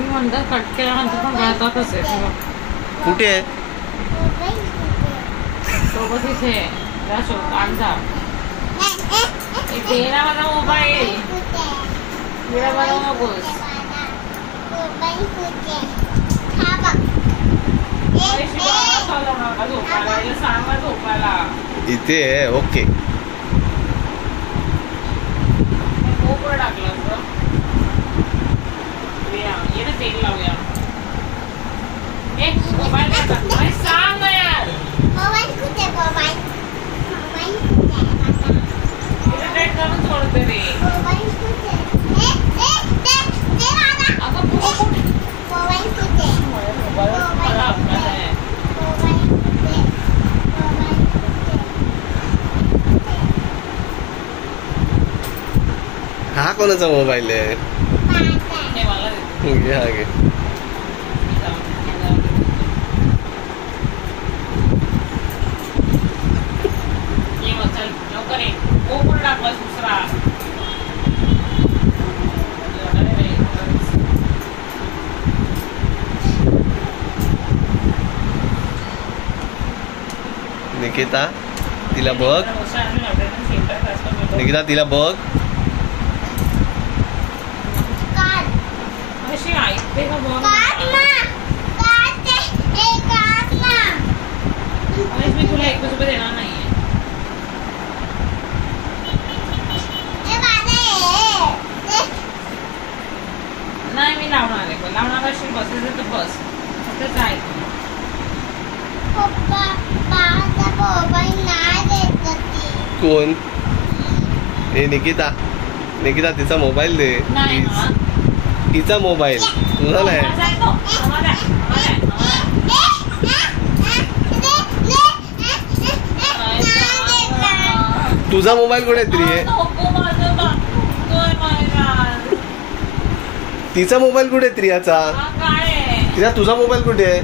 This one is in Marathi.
मी म्हणतात कट केल्यानंतर पण गळतातच आहे. कुठे आहे सोबत इथे आणजा इथे ना माझा मोबाईल तिला बनवू नकोस. सांगा झोपायला इथे आहे. ओके मोबाईल टाकलं ये ना तेल लावूया. एक मोबाईल सांग ना यार. इरिटेट करून सोडते रे. अगं हा कोणाचा मोबाईल आहे? घ्या घे. निकिता तिला बघ. निकिता तिला बघ. मी तुला 1 रुपये देणार नाहीये. नाही मी लावणार आहे. लावणार असेल बसायचं तर बस. फक्त जाय. कोण? ए निकिता निकिता तिचा मोबाईल दे. तिचा मोबाईल तुझा नाही. तुझा मोबाईल कुठे तरी आहे? तिचा मोबाईल कुठे आहे? तिचा तुझा मोबाईल कुठे आहे?